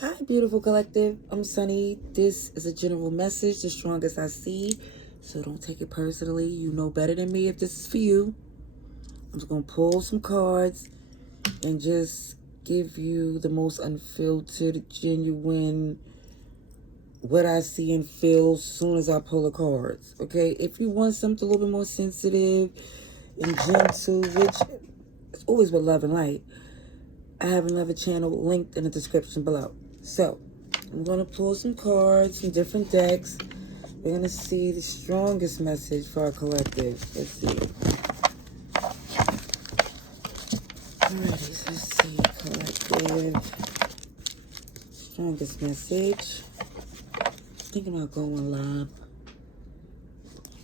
Hi, beautiful collective. I'm Sunny. This is a general message, the strongest I see. So don't take it personally. You know better than me if this is for you. I'm just going to pull some cards and just give you the most unfiltered, genuine, what I see and feel as soon as I pull the cards. Okay? If you want something a little bit more sensitive and gentle, which is always with love and light, I have another channel linked in the description below. So, I'm going to pull some cards from different decks. We're going to see the strongest message for our collective. Let's see. Alrighty, let's see. Collective. Strongest message. Thinking about going live.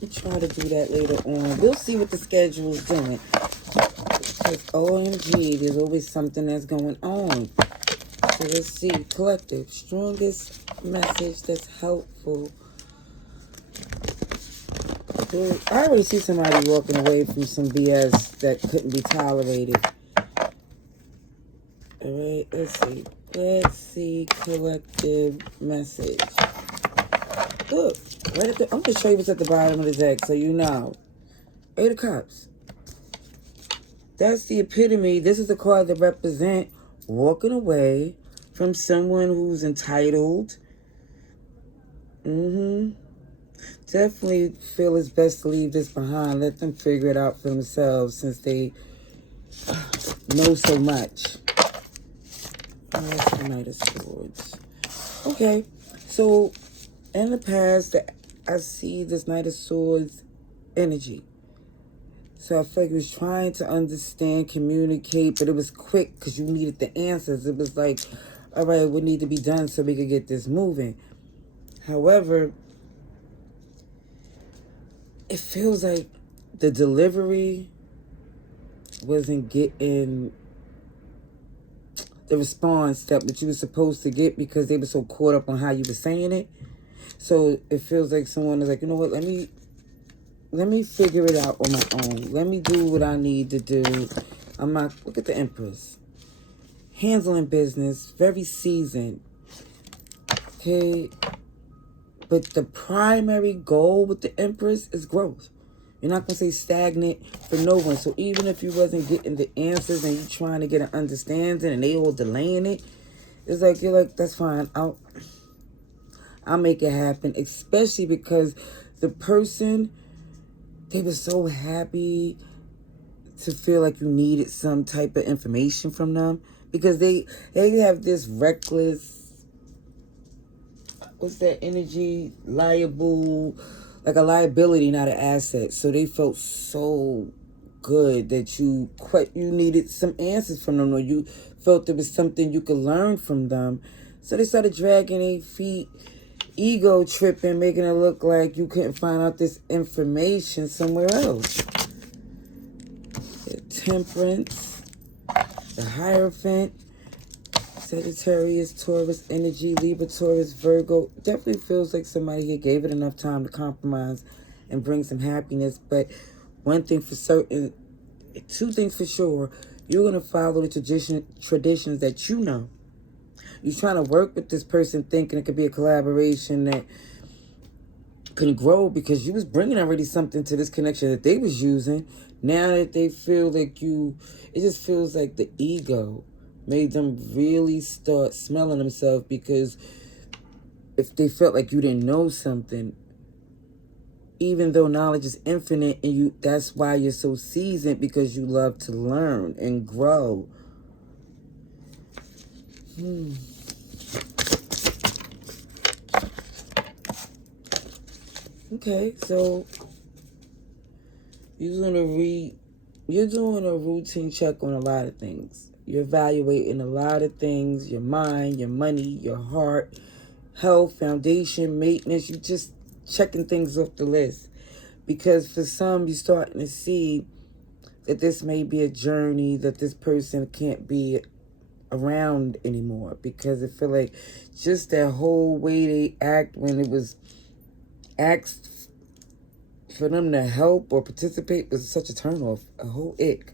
We'll try to do that later on. We'll see what the schedule is doing. Because OMG, there's always something that's going on. So let's see. Collective. Strongest message that's helpful. I already see somebody walking away from some BS that couldn't be tolerated. Alright, let's see. Let's see. Collective message. Look, right at the, I'm going to show you what's at the bottom of the deck so you know. Eight of Cups. That's the epitome. This is a card that represents walking away from someone who's entitled. Definitely feel it's best to leave this behind. Let them figure it out for themselves since they know so much. That's the Knight of Swords. Okay, so in the past, I see this Knight of Swords energy. So I feel like he was trying to understand, communicate, but it was quick because you needed the answers. It was like, all right, what need to be done so we could get this moving? However, it feels like the delivery wasn't getting the response that you were supposed to get because they were so caught up on how you were saying it. So it feels like someone is like, you know what, let me figure it out on my own. Let me do what I need to do. I'm not, look at the Empress. Handling business, very seasoned. Okay. But the primary goal with the Empress is growth. You're not going to say stagnant for no one. So even if you wasn't getting the answers and you trying to get an understanding and they all delaying it, it's like, you're like, that's fine. I'll make it happen. Especially because the person, they were so happy to feel like you needed some type of information from them. Because they have this reckless, what's that energy? Liable, like a liability, not an asset. So they felt so good that you needed some answers from them, or you felt there was something you could learn from them. So they started dragging their feet, ego tripping, making it look like you couldn't find out this information somewhere else. The Temperance, the Hierophant, Sagittarius, Taurus energy, Libra, Taurus, Virgo. Definitely feels like somebody here gave it enough time to compromise and bring some happiness. But one thing for certain, two things for sure, you're going to follow the traditions that you know. You're trying to work with this person thinking it could be a collaboration that can grow because you was bringing already something to this connection that they was using. Now that they feel like it just feels like the ego made them really start smelling themselves, because if they felt like you didn't know something, even though knowledge is infinite, and that's why you're so seasoned, because you love to learn and grow. Okay, so you're doing a routine check on a lot of things. You're evaluating a lot of things: your mind, your money, your heart, health, foundation, maintenance. You just checking things off the list. Because for some, you're starting to see that this may be a journey that this person can't be around anymore, because I feel like just that whole way they act when it was asked for them to help or participate was such a turnoff, a whole ick.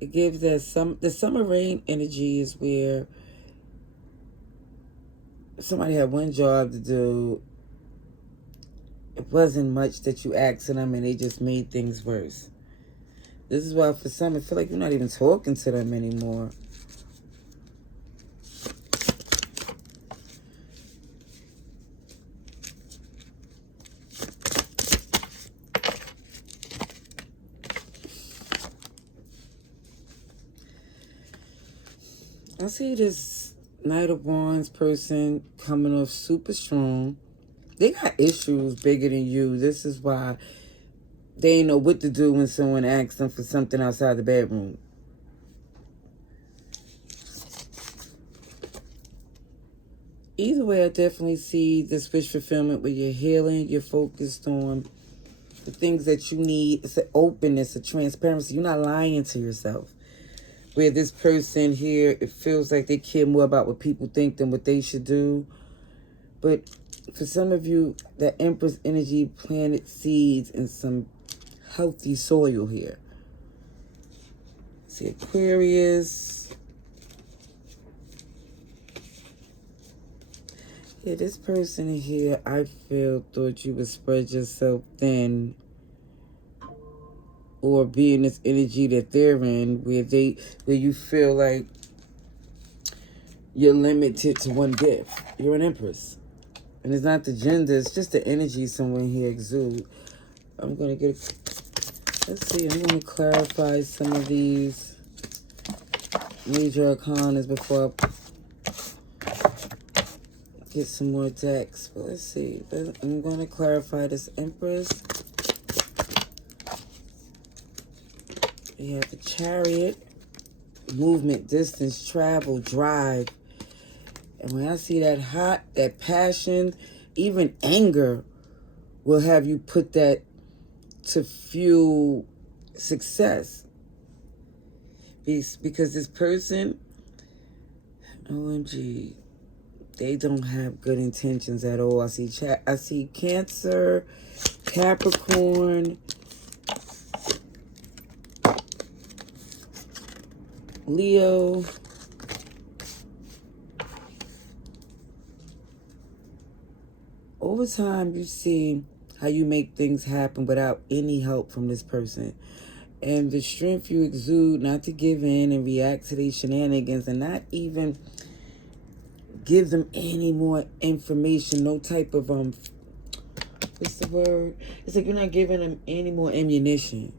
it gives that the summer rain energy is where somebody had one job to do. It wasn't much that you asked of them and they just made things worse. This is why for some I feel like you're not even talking to them anymore. I see this Knight of Wands person coming off super strong. They got issues bigger than you. This is why they ain't know what to do when someone asks them for something outside the bedroom. Either way, I definitely see this wish fulfillment where you're healing, you're focused on the things that you need. It's an openness, a transparency. You're not lying to yourself. Where this person here, it feels like they care more about what people think than what they should do. But for some of you, that Empress energy planted seeds in some healthy soil here. See Aquarius. Yeah, this person here, I feel, thought you would spread yourself thin or be in this energy that they're in where you feel like you're limited to one gift. You're an Empress. And it's not the gender, it's just the energy someone here exudes. I'm going to let's see, I'm going to clarify some of these major arcanas before I get some more decks. But let's see, I'm going to clarify this Empress. You have the Chariot, movement, distance, travel, drive. And when I see that hot, that passion, even anger will have you put that to fuel success. Because this person, OMG, they don't have good intentions at all. I see Cancer, Capricorn, Leo, over time you see how you make things happen without any help from this person. And the strength you exude not to give in and react to these shenanigans and not even give them any more information, no type of, what's the word? It's like you're not giving them any more ammunition.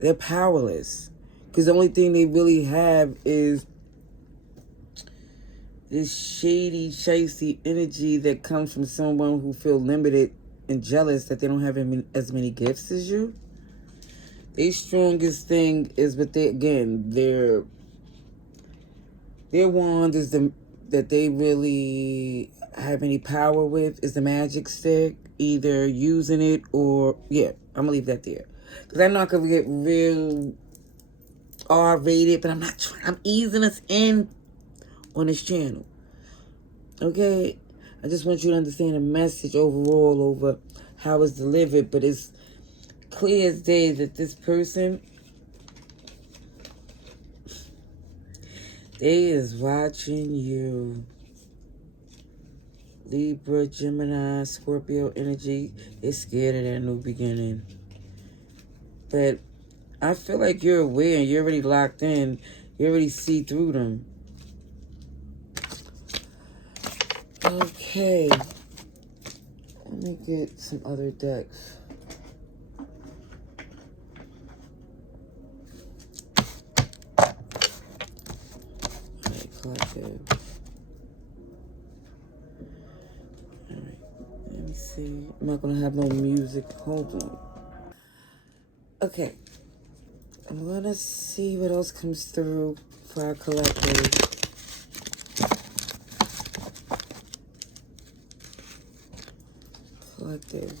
They're powerless. Because the only thing they really have is this shady, shicey energy that comes from someone who feel limited and jealous that they don't have as many gifts as you. Their strongest thing is, but their wand is that they really have any power with is the magic stick, either using it or, yeah, I'm gonna leave that there. Because I'm not gonna get real R-rated, but I'm easing us in on this channel. Okay? I just want you to understand the message overall over how it's delivered, but it's clear as day that this person, they is watching you. Libra, Gemini, Scorpio energy, they're scared of that new beginning. But I feel like you're aware and you're already locked in. You already see through them. Okay. Let me get some other decks. Alright, collective. Alright, let me see. I'm not gonna have no music. Hold on. Okay. I'm gonna see what else comes through for our collective. Collective.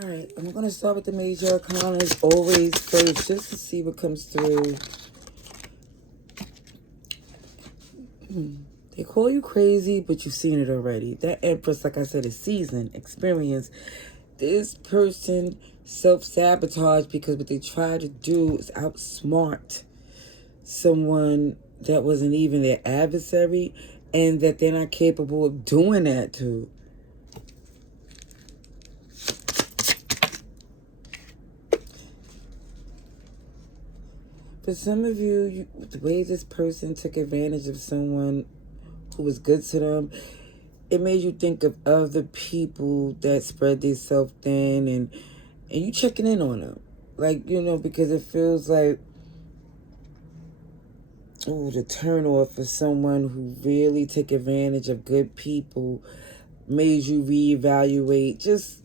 All right, I'm going to start with the major arcana as always first, just to see what comes through. They call you crazy, but you've seen it already. That Empress, like I said, is seasoned, experience. This person self-sabotage because what they try to do is outsmart someone that wasn't even their adversary, and that they're not capable of doing that to. For some of you, the way this person took advantage of someone who was good to them, it made you think of other people that spread themselves thin, and you checking in on them. Like, because it feels like, the turn off for someone who really took advantage of good people made you reevaluate just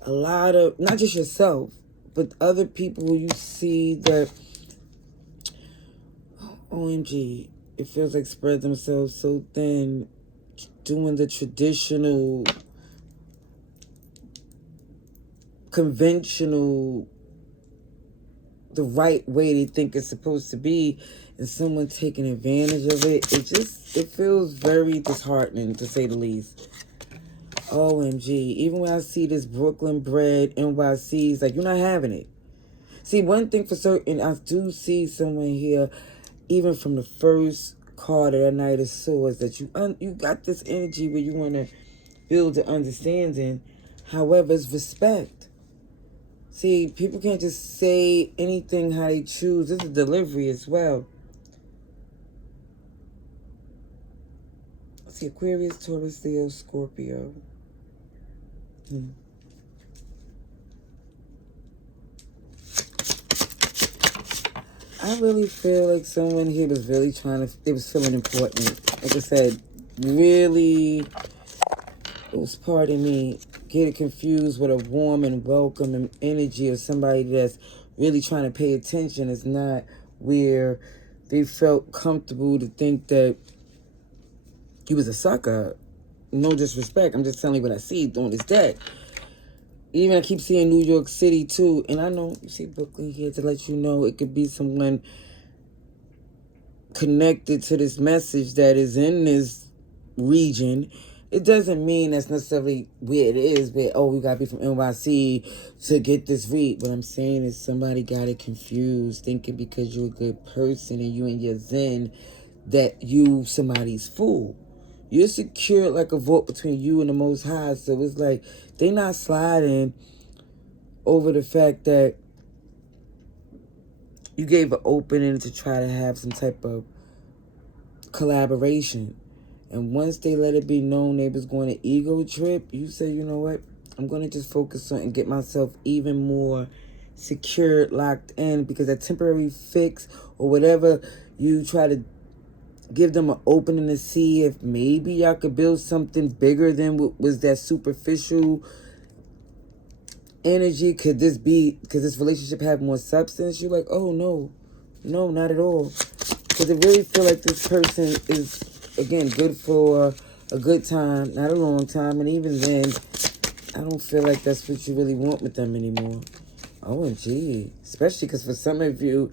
a lot of, not just yourself, but other people who you see that, OMG, it feels like spread themselves so thin, doing the traditional, conventional, the right way they think it's supposed to be, and someone taking advantage of it. It feels very disheartening, to say the least. OMG. Even when I see this Brooklyn bred NYC, it's like, you're not having it. See, one thing for certain, I do see someone here, even from the first card of that Knight of Swords, that you got this energy where you want to build an understanding. However, it's respect. See, people can't just say anything how they choose. This is delivery as well. See, Aquarius, Taurus, Leo, Scorpio. I really feel like someone here was really they was feeling important. Like I said, really, pardon me, get it confused with a warm and welcoming energy of somebody that's really trying to pay attention. Is not where they felt comfortable to think that you was a sucker. No disrespect. I'm just telling you what I see on this deck. Even I keep seeing New York City too. And I know you see Brooklyn here to let you know it could be someone connected to this message that is in this region. It doesn't mean that's necessarily where it is, where, we got to be from NYC to get this read. What I'm saying is somebody got it confused, thinking because you're a good person and you in your zen that you somebody's fool. You're secure like a vault between you and the Most High. So it's like they not sliding over the fact that you gave an opening to try to have some type of collaboration. And once they let it be known they was going to ego trip, you say, you know what? I'm going to just focus on and get myself even more secured, locked in, because that temporary fix or whatever you try to give them an opening to see if maybe y'all could build something bigger than what was that superficial energy. Could this relationship have more substance? You're like, oh no, not at all. Because I really feel like this person is, again, good for a good time, not a long time. And even then, I don't feel like that's what you really want with them anymore. OMG. Especially because for some of you,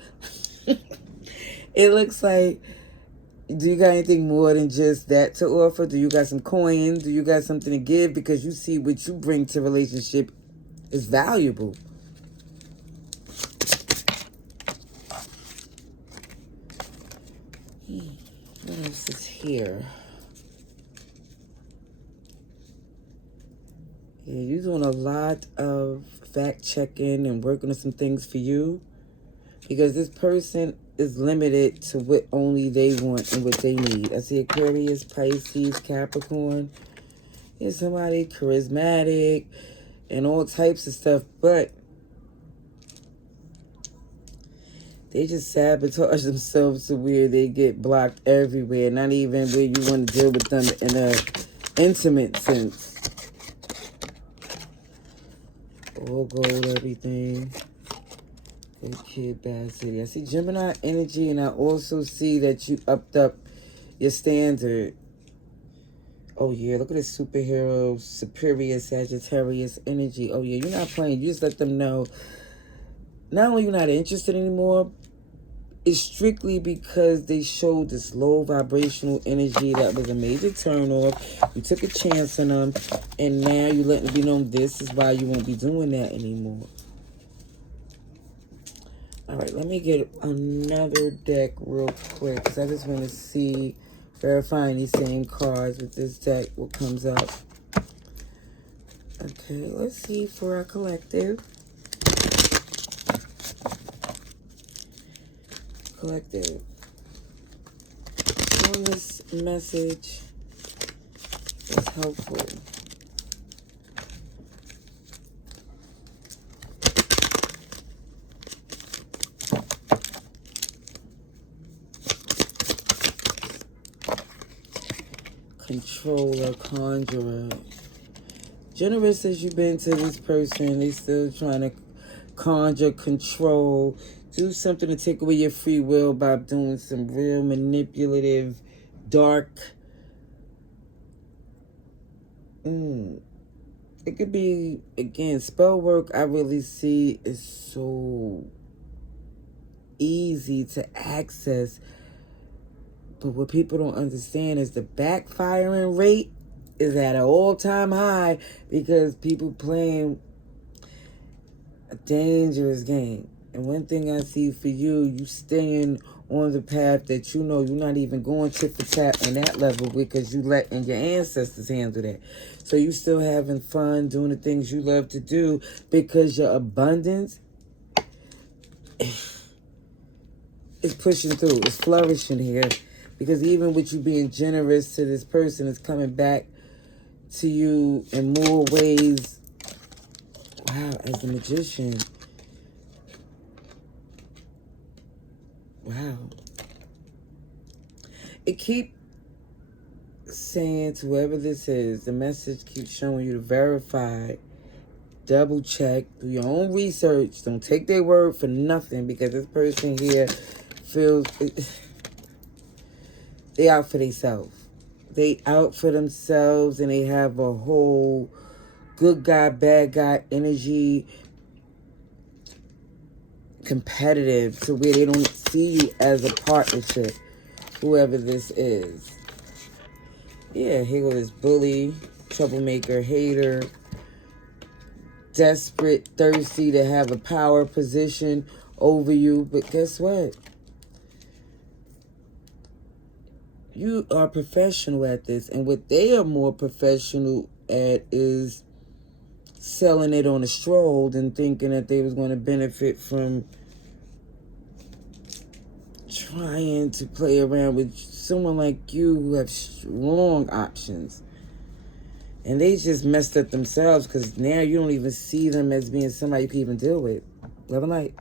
it looks like, do you got anything more than just that to offer? Do you got some coins? Do you got something to give? Because you see what you bring to relationship is valuable. What else is here? Yeah, you're doing a lot of fact-checking and working on some things for you. Because this person is limited to what only they want and what they need. I see Aquarius, Pisces, Capricorn. There's somebody charismatic and all types of stuff, but they just sabotage themselves to where they get blocked everywhere. Not even where you want to deal with them in a intimate sense. All gold, everything. Good kid, bad city. I see Gemini energy, and I also see that you upped up your standard. Oh, yeah, look at this superhero, superior Sagittarius energy. Oh, yeah, you're not playing. You just let them know. Not only you're not interested anymore, it's strictly because they showed this low vibrational energy that was a major turnoff. You took a chance on them, and now you're letting it be known this is why you won't be doing that anymore. All right, let me get another deck real quick because I just want to see, verifying these same cards with this deck, what comes up. Okay, let's see for our collective. Collective. On this message is helpful. Controller, conjurer. Generous as you've been to this person, they still trying to conjure, control, do something to take away your free will by doing some real manipulative, dark. It could be, again, spell work I really see is so easy to access. But what people don't understand is the backfiring rate is at an all-time high because people playing a dangerous game. And one thing I see for you staying on the path that you know you're not even going tit for tat on that level because you letting your ancestors handle that. So you still having fun doing the things you love to do because your abundance is pushing through. It's flourishing here. Because even with you being generous to this person, it's coming back to you in more ways. Wow, as a magician. Wow. It keeps saying to whoever this is, the message keeps showing you to verify, double check, do your own research. Don't take their word for nothing because this person here feels they out for themselves. They out for themselves and they have a whole good guy, bad guy energy, competitive to where they don't see you as a partnership, whoever this is. Yeah, here goes this bully, troublemaker, hater, desperate, thirsty to have a power position over you. But guess what? You are professional at this. And what they are more professional at is selling it on a stroll and thinking that they was going to benefit from trying to play around with someone like you who have strong options. And they just messed up themselves because now you don't even see them as being somebody you can even deal with. Love and light.